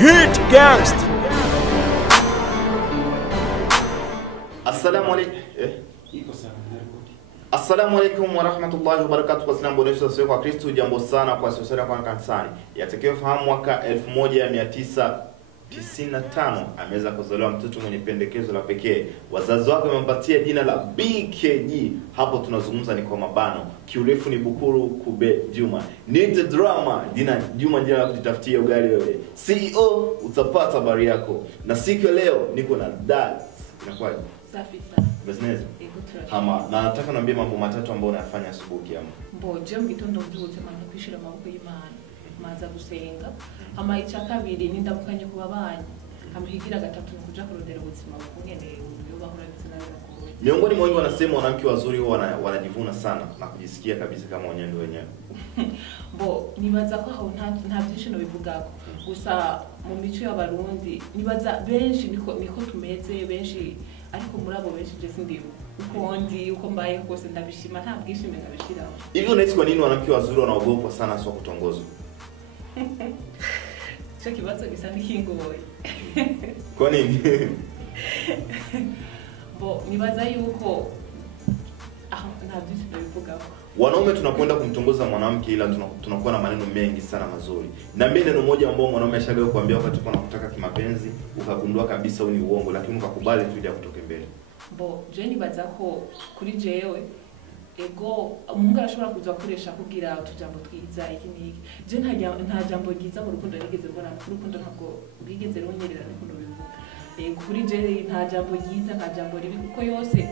Hit guest. Assalamu alaikum wa rahmatullahi wa barakatuh. Kwa Islam bonesho sio kwa Kristo, jambo sana kwa sio kwa kanisani. Yatakiwa fahamu mwaka 1995 ameweza kuzaliwa mtoto mwenye pendekezo la pekee. Wazazi wake wamempatia jina la BKG. Hapo tunazungumza ni kwa mabano. Kiurefu ni Bukuru Kube Juma. Need drama, jina Juma jina la kujitafutia ugali wewe. CEO utapata habari yako. Na siku ya leo niko na dad. Inakuwa safi sana. Business. Hama, na nataka niambie mambo matatu ambayo unayafanya asubuhi hapo. Mboje mgitondo mbyutse manje kwishira amaboko y'Imana. Maza gusenga. Hama icyakabiri nindabukanye kuba banyi. Amuhigira gatatu kuja kurondera ubuzima bw'ungene yubahura bitsina birakugoye. Miongoni mwa wengi wanasema wanawake wazuri wanajivuna sana na kujisikia kabisa kama wenyewe wenyewe. Bo nibaza ko aho nta byinshi no bivugako. Gusa mu mico y'abarundi nibaza benshi niko tumeze benshi ariko muri abo benshi je sindibu uko ndi uko mbaye kose ndabishima nta bwishime ngabishiraho. Hivi unahisi kwa nini wanawake wazuri wanaogopa sana sio kutongozwa? Cyo kibazo gisa n'ikingoye. Kwa nini? Bo nibaza yuko nta byinshi ndabivugako. Wanaume tunakwenda kumtongoza mwanamke ila tunakuwa na maneno mengi sana mazuri. Na mimi neno moja ambao mwanaume ashagawa kuambia wakati uko unakutaka kimapenzi, ukagundua kabisa ni uongo lakini ukakubali tu ili kutoke mbele. Bo je nibaza ko kuri jewe ego umuntu arashobora kuza kuresha kugira utujambo twiza iki niki. Je nta jambo ryiza mu rukundo rigeze mbona ku rukundo ntabwo bigeze runyerera n'ukundo bivuga. Kuri je nta jambo ryiza nta jambo ribi kuko yose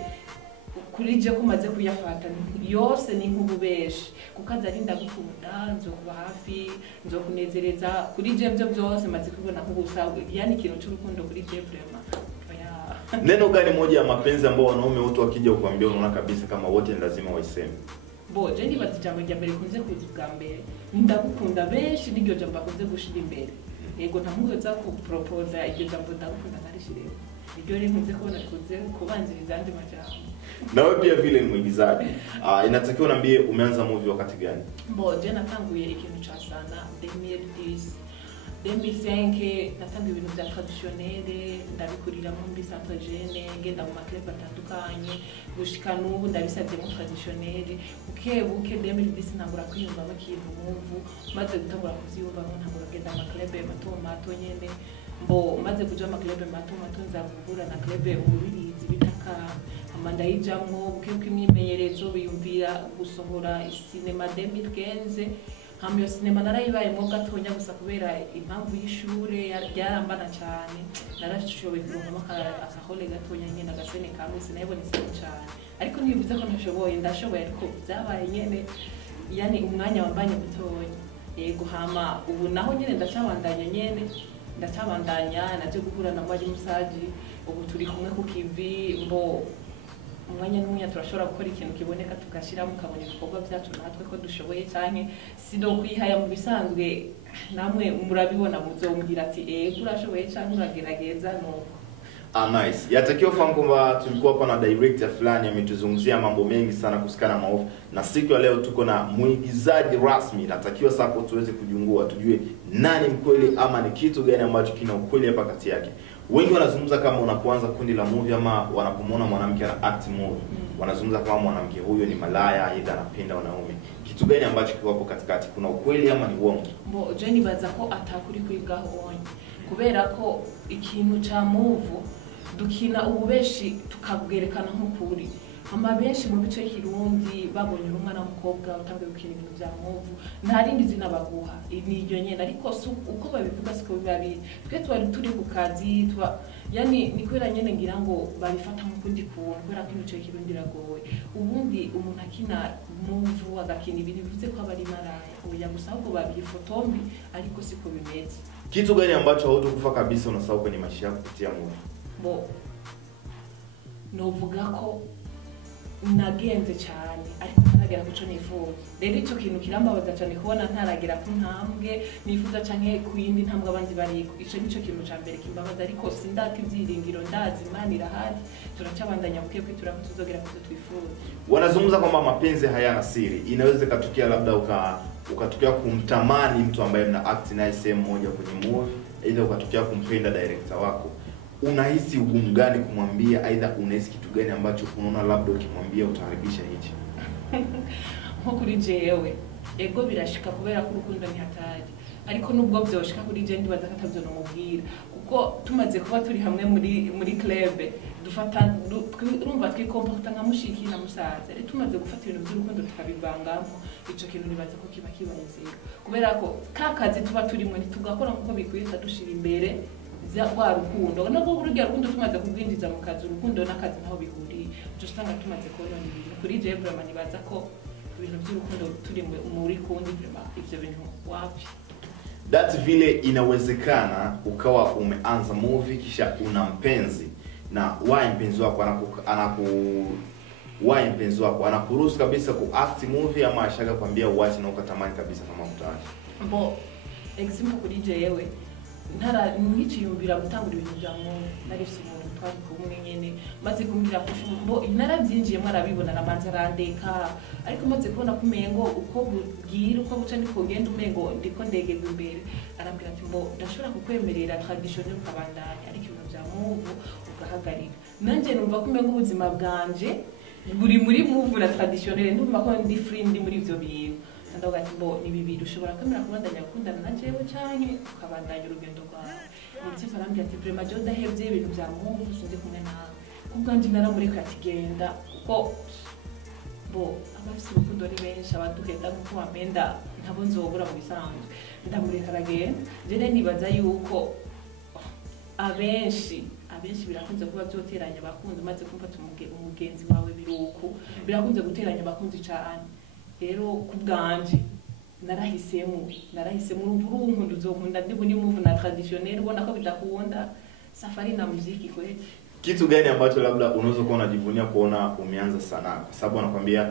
kuri je kumaze kuyafata yose ni nk'ububeshi kukaza ari ndagukunda nzo kuba hafi nzo kunezereza kuri je byo byose maze kubona nk'ubusabwe yani ikintu cy'urukundo kuri je vraiment. Neno gani moja ya mapenzi ambao wanaume wote wakija kukuambia unaona kabisa kama wote ni lazima waiseme? Bo je nibaza jambo rya mbere kunze kuza bwa mbere ndagukunda benshi niryo jambo kunze gushira imbere. Yego ntamuhoza ku propose iryo jambo ndagukunda narishire iryo rero kunze kubona kunze kubanziriza andi majambo. Nawe pia vile ni mwigizaji. Inatakiwa niambie umeanza movie wakati gani? Bo je natanguye ikintu cha sana 2005 natanguye ibintu bya traditionnel ndabikurira mu mbi centre jeune ngenda mu maclub atandukanye gushika n'ubu ndabisabye mu traditionnel buke 2010 ntangura kwiyumva bakintu mumvu maze gutangura kuziyumva ntangura ngenda mu maclub mato nyene mbo maze kuja mu maclub mato nza guhura na club ubirizi bitaka amanda yijamwo buke kw'imyimenyerezo biyumvira gusohora cinema 2015 hamyo cinema narayibaye mu gatonya gusa kubera impamvu y'ishure yarambana cyane narashoboye kuronka akahole gatonya nyene agasene kamwe sinayibone cyane ariko nibivuze ko ntashoboye ndashoboye ariko byabaye nyene yani umwanya wambanye mutonya yego hama ubu naho nyene ndacabandanya naje guhura na Mwari Musaji ubu turi kumwe ku kivi mbo umwanya n'umwanya turashobora gukora ikintu kiboneka tugashira mu kabone ibikorwa byacu natwe ko dushoboye cyane sido kwihaya mu bisanzwe namwe murabibona muzombwira ati urashoboye cyane uragerageza nuko. Nice. Yatakiwa fahamu kwamba tulikuwa hapa na director fulani ametuzunguzia mambo mengi sana kusikana maovu na siku ya leo tuko na mwigizaji rasmi. Natakiwa sasa tuweze kujungua tujue nani mkweli ama ni kitu gani ambacho kina ukweli hapa kati yake. Wengi wanazungumza kama unapoanza kundi la movie ama wanapomwona mwanamke ana act movie wanazungumza kama mwanamke huyo ni malaya aidha anapenda wanaume. Kitu gani ambacho kiko hapo katikati? Kuna ukweli ama ni uongo? Mbo je nibaza ko atakuri kwigaho wonye kubera ko ikintu cha movie dukina ububeshi tukabwerekana nk'ukuri. Ama benshi mu bice y'Ikirundi babonye umwana w'umukobwa utangiye gukina ibintu bya movie nta rindi zina baguha niryo nyene ariko uko babivuga siko bibabi twe twari turi ku kazi yani ni kwera nyene ngira ngo babifata nk'ukundi kuntu kwera ko ibice y'Ikirundi ragowe ubundi umuntu akina movie agakina ibintu bivuze ko abari maraya oya gusa ahubwo babifotombi ariko siko bimeze. Kitu gani ambacho hautokufa kabisa unasahau kwenye maisha yako kupitia movie? Bo novuga ko nagenze cyane ariko ntaragera kuco nifuza. Rero icyo kintu kirambabaza cyane kubona ntaragera ku ntambwe nifuza canke ku yindi ntambwe abandi bariko. Ico nico kintu ca mbere kimbabaza ariko sindaka ivyiringiro ndazi Imana irahari turacabandanya buke kwitura ko tuzogera kuzo twifuza. Wanazungumza kwamba mapenzi hayana siri. Inaweza katukia labda ukatokea kumtamani mtu ambaye mna act naye sehemu moja kwenye movie aidha ukatokea kumpenda director wako, unahisi ugumu gani kumwambia, aidha unahisi kitu gani ambacho unaona labda ukimwambia utaharibisha hichi? Nko kuri jewe ego birashika kubera ko urukundo ni hatari, ariko nubwo byoshika kuri je ndibaza ko atavyo no mubwira, kuko tumaze kuba turi hamwe muri club dufata urumva twikomporta nka mushiki na musaza, ari tumaze gufata ibintu by'urukundo tukabivangamo, ico kintu nibaza ko kiba kibayizera, kubera ko kakazi tuba turimo ntitugakora nkuko bikwiye dushira imbere rwa rukundo. Nubwo urugero rukundo tumaze kubwinjiza mu kazi, urukundo n'akazi naho bihuriye, cyo usanga tumaze kubona ibintu kuri je vraiment nibaza ko ibintu by'urukundo turi muri kundi vraiment ivyo bintu wapi. That vile inawezekana ukawa umeanza movie kisha una mpenzi na mpenzi wako anakuruhusu kabisa kuact movie, ama ashaga kwambia uache na ukatamani kabisa kama mtaacha? Mbo example kuri jewe ntara nkiciyumvira gutangura ibintu bya muntu narifise umuntu twari kumwe nyene, maze kumbwira ko mbo narabyinjiye marabibona namanza randeka, ariko maze kubona kumengo uko bwira uko buca niko genda umengo ndiko ndegeza imbere, arambwira ati mbo ndashobora kukwemerera traditionnel ukabandanya, ariko ibintu bya muntu ugahagarika. Nanje numva kumengo ubuzima bwanje buri muri move na traditionnel, ndumva ko ndi free ndi muri ivyo bintu, ndavuga ati mbo ni bibiri ushobora kwemera kubandanya gukundana na jewe canke ukabandanya urugendo rwawe. Umutima arambwira ati vraiment je ndahevye ibintu bya muntu sinzi kumwe nawe, kubwanje naramureka ati genda, kuko bo abafite urukundo ni benshi, abadugenda nkuko bamenda ntabo nzobura mu bisanzwe, ndamureka aragenda. Je nibaza yuko abenshi birakunze kuba byoteranya abakunzi, maze kumfata umugenzi wawe biruko birakunze guteranya abakunzi cyane. Rero kubwanje narahisemo urunkundo uzokunda ndi buni move na traditionnel, ubona ko bidakunda safari na muziki kweli. Kitu gani ambacho labda unaweza kuwa unajivunia kuona umeanza sanaa? Kwa sababu anakuambia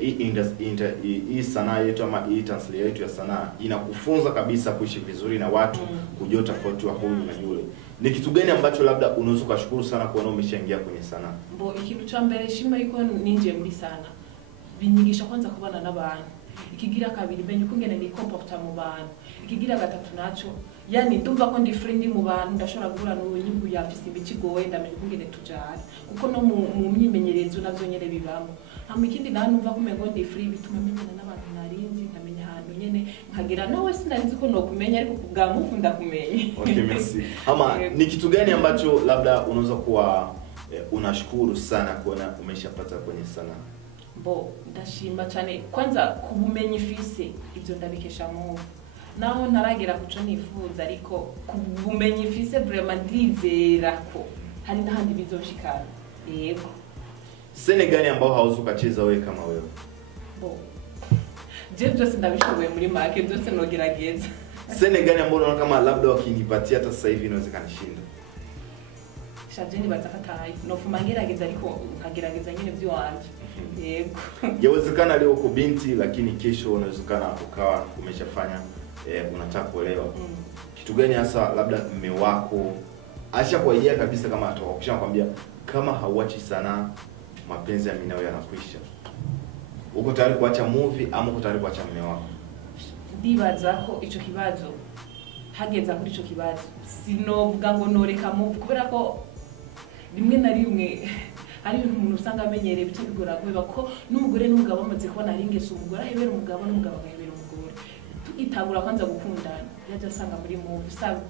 hii sanaa yetu ama hii tasnia yetu ya sanaa inakufunza kabisa kuishi vizuri na watu, kujua tofauti wa huyu na yule. Ni kitu gani ambacho labda unaweza kushukuru sana kuona umeshaingia kwenye sanaa? Mbo ikintu cha mbere shima yuko ninje mbi sana, binyigisha kwanza kubana n'abantu, ikigira kabiri benye kungene ni comporta mu bantu, ikigira gatatu naco yani ndumva ko ndi friend mu bantu, ndashobora guhura n'unyungu yafise ibikigoye ndamenye kungene tujara, kuko no mu myimenyerezo navyo nyene bibamo. Hama ikindi naho numva ko mengo ndi free bituma menyana n'abantu narinzi, nkamenya ahantu nyene nkagira nawe sinarinzi ko no kumenya, ariko kubwa mufu ndakumenya. Okay, merci. Hama ni kitu gani ambacho labda unaweza kuwa unashukuru sana kuona umeshapata kwenye sanaa? Bo ndashima cyane kwanza kubumenyi fise ivyo ndabikesha mu naho ntaragera kuco nifuza, ariko kubumenyi fise vraiment ndizera ko hari n'ahandi bizoshikana. Yego. Sene gani ambao hauzi ukacheza wewe kama wewe? Bo je byose ndabishoboye muri make, byose nogerageza. Sene gani ambao unaona kama labda wakinipatia hata sasa hivi inaweza kanishinda? Shajeni batafataye no fumangerageza, ariko nkagerageza nyine by'wanje. Yego. Yawezekana leo uko binti, lakini kesho unawezekana ukawa umeshafanya unataka kuolewa. Kitu gani hasa labda mume wako ashakuaidia kabisa kama atakwambia kwambia kama hauachi sana mapenzi ya mimi na wewe yanakwisha, uko tayari kuacha movie ama uko tayari kuacha mume wako? Ndibaza ko ico kibazo hageza kuri ico kibazo sinovuga ngo noreka movie, kubera ko rimwe na rimwe ari ibintu umuntu usanga amenyereye bice bigora kubera ko n'umugore n'umugabo bamaze kubona ari ingeso, umugore ahebera umugabo n'umugabo agahebera umugore, tugitangura kwanza gukundana yaje asanga muri movie sabe.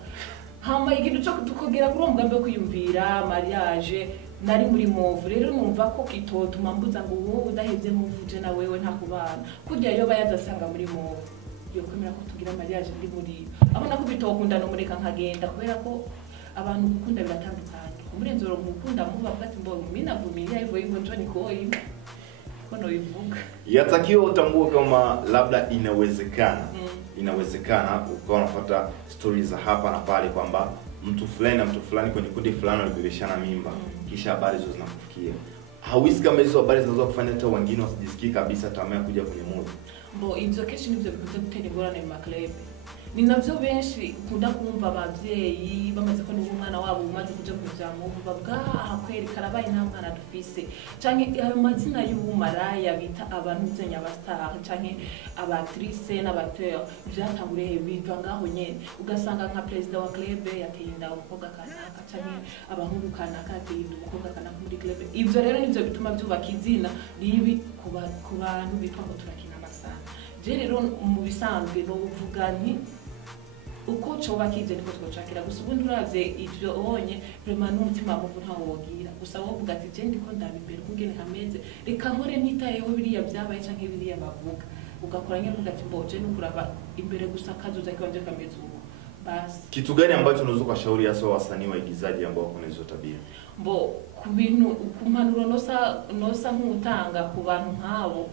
Hama ikintu cyo tukogera kuri umugambi wo kwiyumvira mariage nari muri movie, rero numva ko kitotuma mbuza ngo wowe udahevye movie je na wewe nta kubana, kurya yo bayaje asanga muri movie yo kwemera ko tugira mariage ndi muri aho nako bitokundana umureka nkagenda, kubera ko abantu gukunda biratandukanye. Umurenzoro mukunda mu bavuga ati mbo mimi navumilia hivyo hivyo njoni koi kono ivuga. Yatakiwa utambue kama labda inawezekana inawezekana ukawa unafuata stories za hapa na pale kwamba mtu fulani na mtu fulani kwenye kundi fulani walibishana mimba, kisha habari hizo zinakufikia. Hawisi kama hizo habari zinaweza kufanya hata wengine wasijisikie kabisa tamaa kuja kwenye movie? Mbo inzo keshi nivyo bikuze gutera ingorane mu maklebe. ni navyo benshi kunda kumva abavyeyi bamaze ko n'umwana wabo umaze kuja kujamu bavuga akweri karabaye nta mwana dufise canke amazina y'ubumaraya bita abantu zenya abastar canke abatrice n'abateur vyatanguriye biva ngaho nyene ugasanga nka president wa club yateye inda umukobwa kanaka canke abahungu kanaka yateye inda umukobwa kanaka muri club ivyo rero nivyo bituma byubaka izina ribi ku bantu bitwa ngo turakina amasana je rero mu bisanzwe no uvuga nti uko coba kize niko twocakira gusa ubundi uravye ivyo onye vraiment n'umutima muvu nta wogira gusa wovuga ati je ndiko ndaba imbere kungene hameze reka nkore nitayeho biriya vyabaye canke biriya bavuga ugakora nyine uvuga ati mboje nukuraba imbere gusa kazoza kiwanje kameze uko basi. Kitu gani ambacho unaweza kushauri hasa wasanii waigizaji ambao kuna hizo tabia? Mbo ku bintu kumpanuro nosa nk'utanga ku bantu nk'abo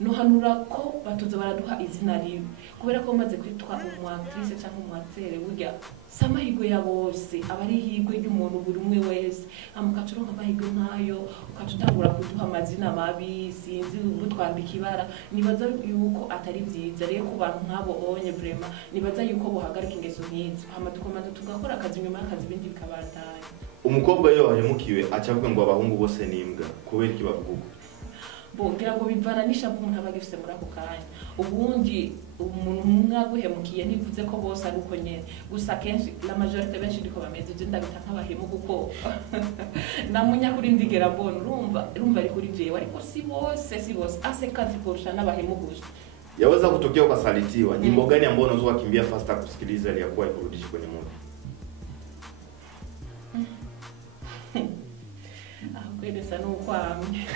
nohanura ko batoza baraduha izina ribi kubera ko maze kwitwa umwactrice cyangwa umwatere burya samahigwe ya bose abari higwe ry'umuntu buri umwe wese amukacuro nk'amahigwe nkayo ukatutangura kuduha amazina mabi sinzi ubutwambika ibara nibaza yuko atari byiza rero ku bantu nk'abo onye vraiment nibaza yuko buhagarika ingeso nk'izo hama tukomeza tugakora akazi nyuma y'akazi ibindi bikabandanya. Umukobwa yo ahemukiwe acavuga ngo abahungu bose ni imbwa kubera iki bavuga? Ngira ngo bivana n'ishavu umuntu aba agifise muri ako kanya ubundi umuntu mwaguhemukiye ntivuze ko bose ari uko nyene gusa kenshi la majorité benshi ndiko bameze je ndabita nk'abahemu kuko namunya kuri ndigera mbona urumva ari kuri jewe ariko si bose ase kazi kurusha n'abahemu gusa. Yaweza kutokea ukasalitiwa, nyimbo gani ambayo unaweza kukimbia faster kusikiliza ili yakuwa ikurudishe kwenye mood? Kwede sana ukwamye.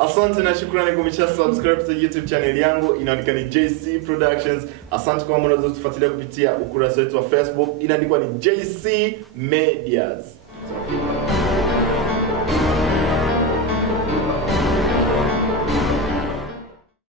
Asante na shukrani kwa kumisha subscribe to YouTube channel yangu inaandika ni JC Productions. Asante kwa mwana zote kufuatilia kupitia ukurasa wetu wa Facebook inaandikwa ni JC Medias.